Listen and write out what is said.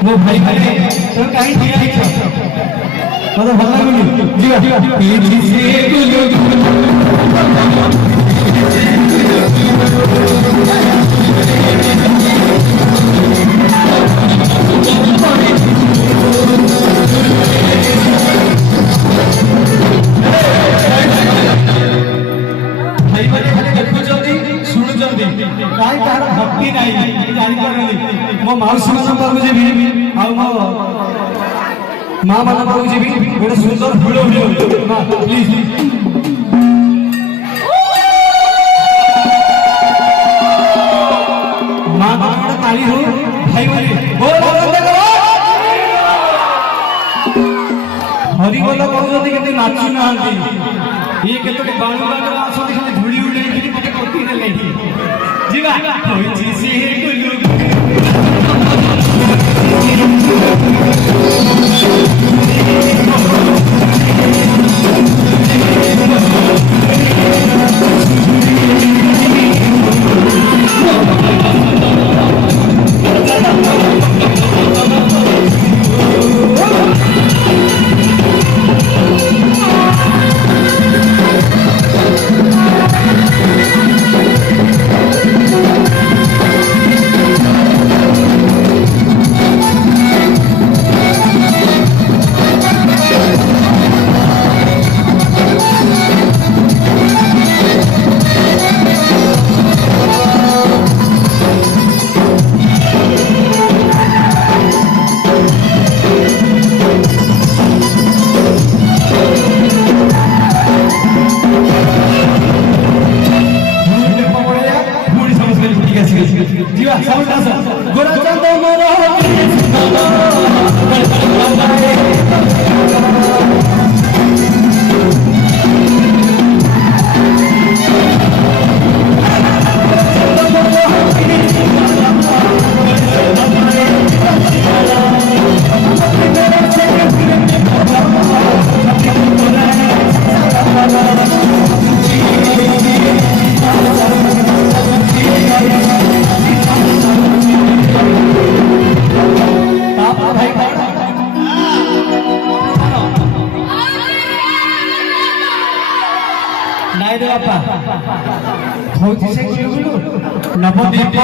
वो भाई भाई तो कहीं ठीक है मतलब भला गुलू जी पीछे से गुलू भाई भाई खाली देखु जल्दी सुनु जल्दी काई कार भक्ति नहीं जानि करली मो माउसी मन पाखु जेबी आ मो मां मन पाखु जेबी गोटे सुंदर फूल मां प्लीज मां गोटे ताली हो भाई भाई बोल बंद करो हरि बोल कहउछथि केते नाचु नाहंती ये केते बाणु बाणु आछथि खाली धुली उडे कि मते कोठी ने लेठी जीवा होइछि से गुलु ବାପା ହଉଛି ସେ କିଲୁଗୁଲୁ ନବଦୀପ